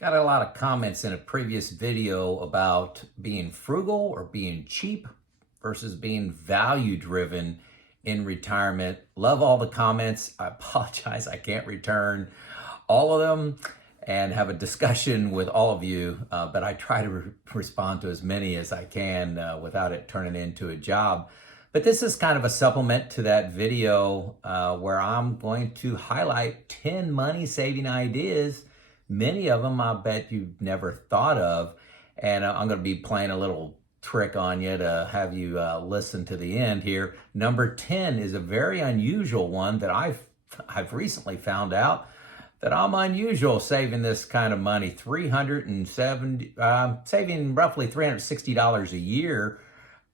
Got a lot of comments in a previous video about being frugal or being cheap versus being value driven in retirement. Love all the comments. I apologize, I can't return all of them and have a discussion with all of you, but I try to respond to as many as I can without it turning into a job. But this is kind of a supplement to that video where I'm going to highlight 10 money saving ideas. Many of them I bet you've never thought of. And I'm going to be playing a little trick on you to have you listen to the end here. Number 10 is a very unusual one that I've recently found out that I'm unusual saving this kind of money. Saving roughly $360 a year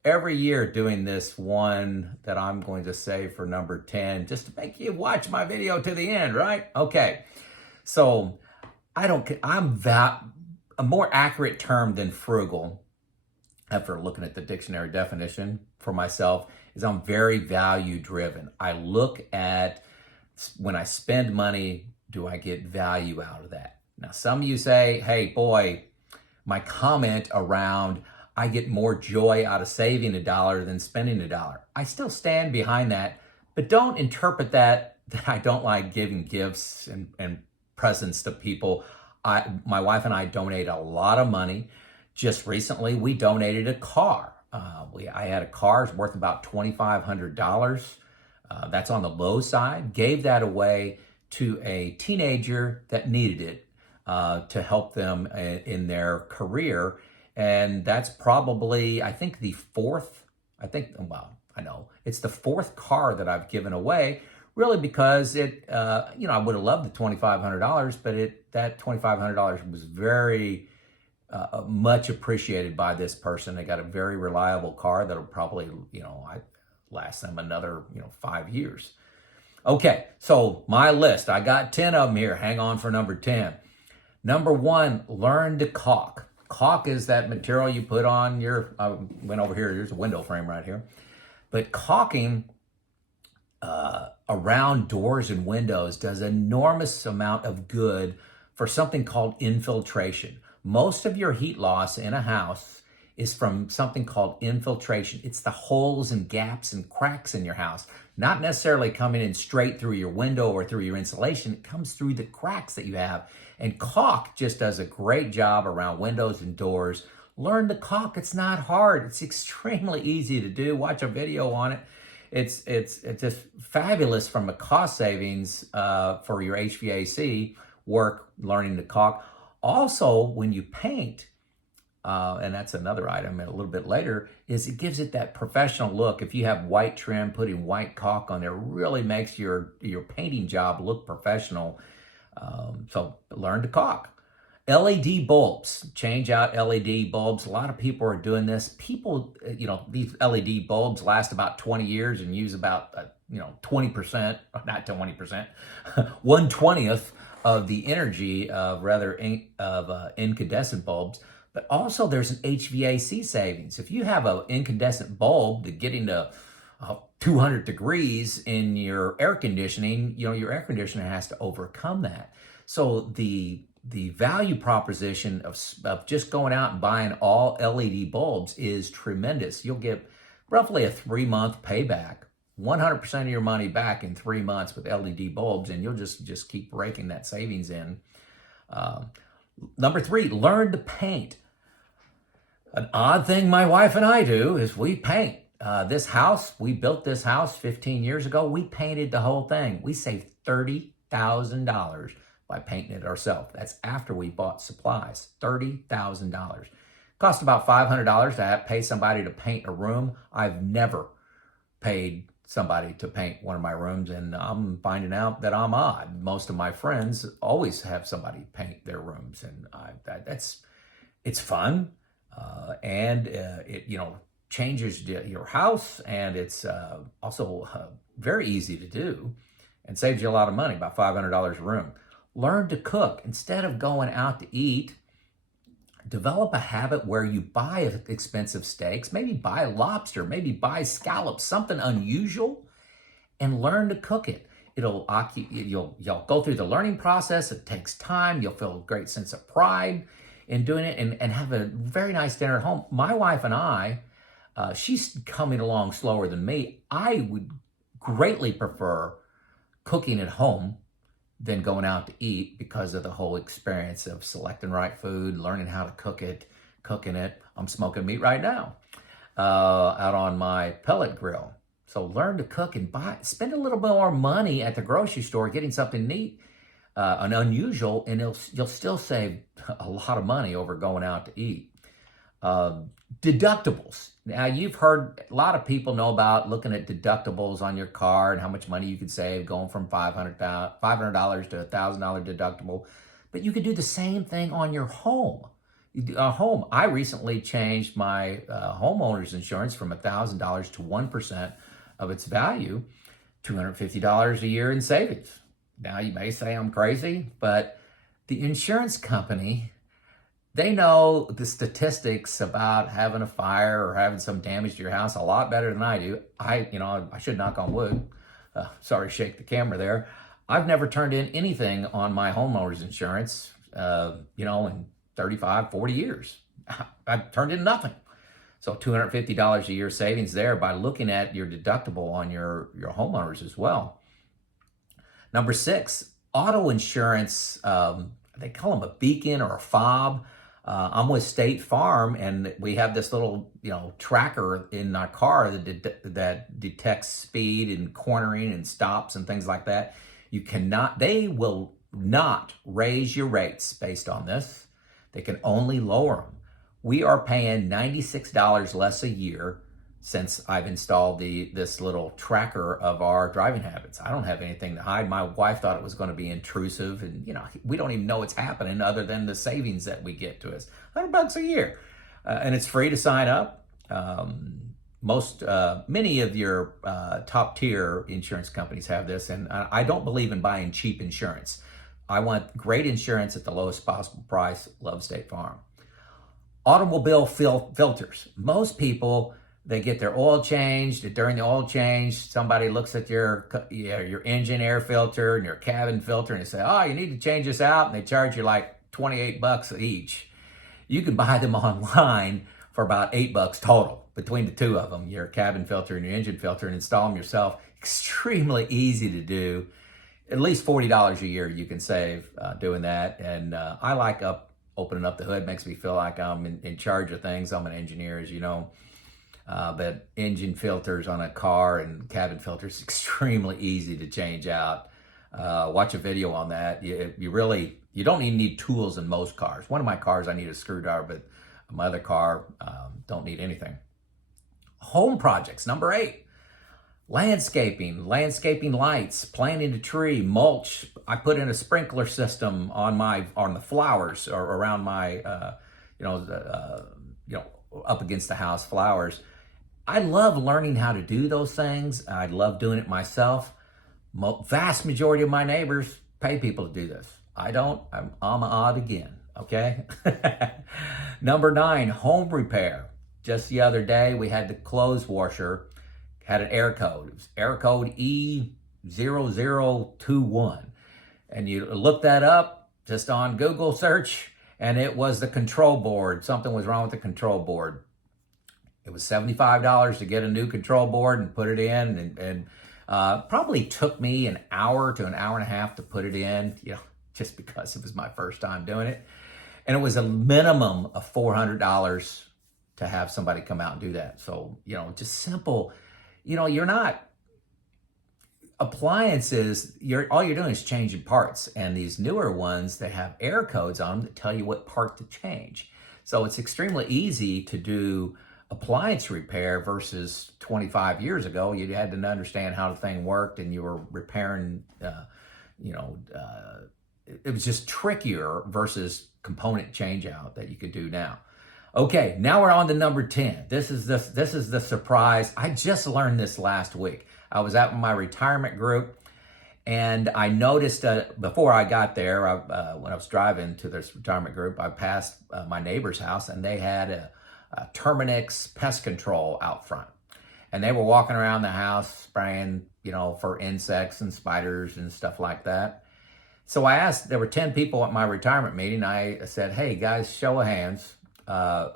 every year doing this one that I'm going to say for number 10, just to make you watch my video to the end, right? Okay, so a more accurate term than frugal, after looking at the dictionary definition for myself, is I'm very value driven. I look at, when I spend money, do I get value out of that? Now, some of you say, hey, boy, my comment around I get more joy out of saving $1 than spending $1. I still stand behind that, but don't interpret that I don't like giving gifts and presents to people. My wife and I donate a lot of money. Just recently, we donated a car. I had a car, it's worth about $2,500. That's on the low side. Gave that away to a teenager that needed it to help them in their career. And that's probably, it's the fourth car that I've given away, really because I would have loved the $2,500, but that $2,500 was very much appreciated by this person. They got a very reliable car that'll probably, last them another, 5 years. Okay, so my list, I got 10 of them here. Hang on for number 10. Number 1, learn to caulk. Caulk is that material you put on your, I went over here, here's a window frame right here. But caulking around doors and windows does enormous amount of good for something called infiltration. Most of your heat loss in a house is from something called infiltration. It's the holes and gaps and cracks in your house, not necessarily coming in straight through your window or through your insulation. It comes through the cracks that you have. And caulk just does a great job around windows and doors. Learn to caulk. It's not hard. It's extremely easy to do. Watch a video on it. It's just fabulous from a cost savings for your HVAC work, learning to caulk. Also, when you paint, and that's another item a little bit later, is it gives it that professional look. If you have white trim, putting white caulk on there really makes your painting job look professional. So learn to caulk. LED bulbs, change out LED bulbs. A lot of people are doing this. People, these LED bulbs last about 20 years and use about, 20%, not 20%, 1/20th of the energy of incandescent bulbs. But also there's an HVAC savings. If you have an incandescent bulb that getting to 200 degrees in your air conditioning, your air conditioner has to overcome that. So the value proposition of just going out and buying all LED bulbs is tremendous. You'll get roughly a 3-month payback, 100% of your money back in 3 months with LED bulbs, and you'll just keep raking that savings in. Number 3, learn to paint. An odd thing my wife and I do is we paint. We built this house 15 years ago. We painted the whole thing. We saved $30,000 by painting it ourselves. That's after we bought supplies, $30,000. Cost about $500 to pay somebody to paint a room. I've never paid somebody to paint one of my rooms, and I'm finding out that I'm odd. Most of my friends always have somebody paint their rooms, and it's fun, and it changes your house, and it's also very easy to do and saves you a lot of money, about $500 a room. Learn to cook. Instead of going out to eat, develop a habit where you buy expensive steaks, maybe buy lobster, maybe buy scallops, something unusual, and learn to cook it. You'll go through the learning process. It takes time. You'll feel a great sense of pride in doing it, and have a very nice dinner at home. My wife and I, she's coming along slower than me. I would greatly prefer cooking at home than going out to eat because of the whole experience of selecting right food, learning how to cook it, cooking it. I'm smoking meat right now out on my pellet grill. So learn to cook and spend a little bit more money at the grocery store getting something neat and unusual, and you'll still save a lot of money over going out to eat. Deductibles. Now, you've heard, a lot of people know about looking at deductibles on your car and how much money you could save going from $500 to $1,000 deductible. But you could do the same thing on your home. Home. I recently changed my homeowner's insurance from $1,000 to 1% of its value, $250 a year in savings. Now, you may say I'm crazy, but the insurance company, they know the statistics about having a fire or having some damage to your house a lot better than I do. I should knock on wood. Sorry, shake the camera there. I've never turned in anything on my homeowner's insurance, in 35, 40 years. I've turned in nothing. So $250 a year savings there by looking at your deductible on your homeowners as well. Number 6, auto insurance. They call them a beacon or a fob. I'm with State Farm, and we have this little, tracker in our car that detects speed and cornering and stops and things like that. They will not raise your rates based on this. They can only lower them. We are paying $96 less a year since I've installed this little tracker of our driving habits. I don't have anything to hide. My wife thought it was going to be intrusive, and we don't even know what's happening other than the savings that we get to us. $100 a year, and it's free to sign up. Many of your top tier insurance companies have this, and I don't believe in buying cheap insurance. I want great insurance at the lowest possible price. Love State Farm. Automobile filters. Most people, they get their oil changed. During the oil change, somebody looks at your engine air filter and your cabin filter, and they say, "Oh, you need to change this out," and they charge you like $28 each. You can buy them online for about $8 total between the two of them, your cabin filter and your engine filter, and install them yourself. Extremely easy to do. At least $40 a year you can save doing that. And I like opening up the hood. Makes me feel like I'm in charge of things. I'm an engineer, as you know. But engine filters on a car and cabin filters, extremely easy to change out. Watch a video on that. You don't even need tools in most cars. One of my cars, I need a screwdriver, but my other car, don't need anything. Home projects, number 8. Landscaping lights, planting a tree, mulch. I put in a sprinkler system on the flowers or around my, up against the house flowers. I love learning how to do those things. I love doing it myself. Vast majority of my neighbors pay people to do this. I don't. I'm odd again. Okay. Number 9, home repair. Just the other day, we had the clothes washer had an error code. It was error code E0021. And you look that up just on Google search, and it was the control board. Something was wrong with the control board. It was $75 to get a new control board and put it in, and probably took me an hour to an hour and a half to put it in, just because it was my first time doing it. And it was a minimum of $400 to have somebody come out and do that. So, just simple. You're not appliances. All you're doing is changing parts, and these newer ones that have error codes on them that tell you what part to change. So it's extremely easy to do appliance repair versus 25 years ago. You had to understand how the thing worked, and you were repairing. It was just trickier versus component change out that you could do now. Okay, now we're on to number 10. This is the surprise. I just learned this last week. I was out in my retirement group, and I noticed before I got there, when I was driving to this retirement group, I passed my neighbor's house, and they had a Terminix pest control out front. and they were walking around the house spraying, for insects and spiders and stuff like that. So I asked, there were 10 people at my retirement meeting. I said, hey guys, show of hands,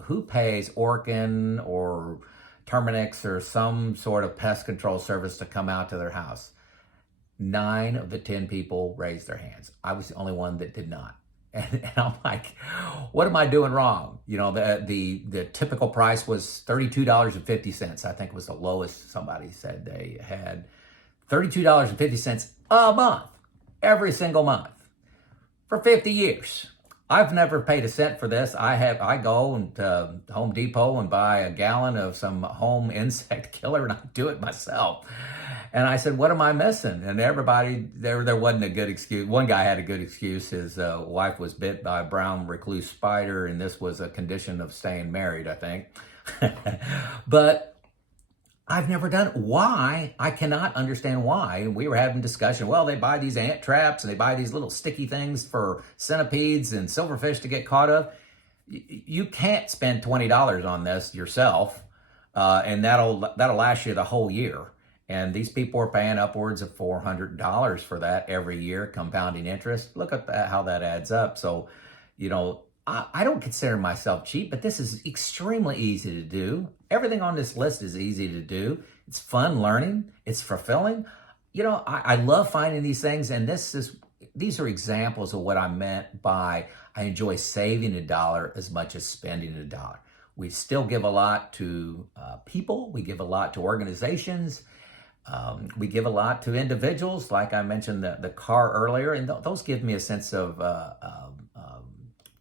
who pays Orkin or Terminix or some sort of pest control service to come out to their house? 9 of the 10 people raised their hands. I was the only one that did not. And I'm like, what am I doing wrong? The typical price was $32.50. I think was the lowest somebody said they had. $32.50 a month, every single month, for 50 years. I've never paid a cent for this. I go to Home Depot and buy a gallon of some home insect killer, and I do it myself. And I said, what am I missing? And everybody, there wasn't a good excuse. One guy had a good excuse. His wife was bit by a brown recluse spider, and this was a condition of staying married, I think. But I've never done it. Why? I cannot understand why. And we were having discussion. Well, they buy these ant traps, and they buy these little sticky things for centipedes and silverfish to get caught of. You can't spend $20 on this yourself, and that'll last you the whole year. And these people are paying upwards of $400 for that every year, compounding interest. Look at that, how that adds up. So, I don't consider myself cheap, but this is extremely easy to do. Everything on this list is easy to do. It's fun learning. It's fulfilling. I love finding these things, and these are examples of what I meant by I enjoy saving $1 as much as spending $1. We still give a lot to people. We give a lot to organizations. We give a lot to individuals, like I mentioned the car earlier, and those give me a sense of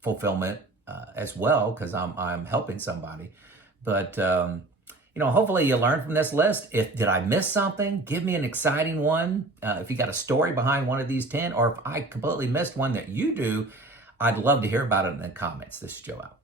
fulfillment as well, because I'm helping somebody. But hopefully you learn from this list. Did I miss something? Give me an exciting one. If you got a story behind one of these 10, or if I completely missed one that you do, I'd love to hear about it in the comments. This is Joe out.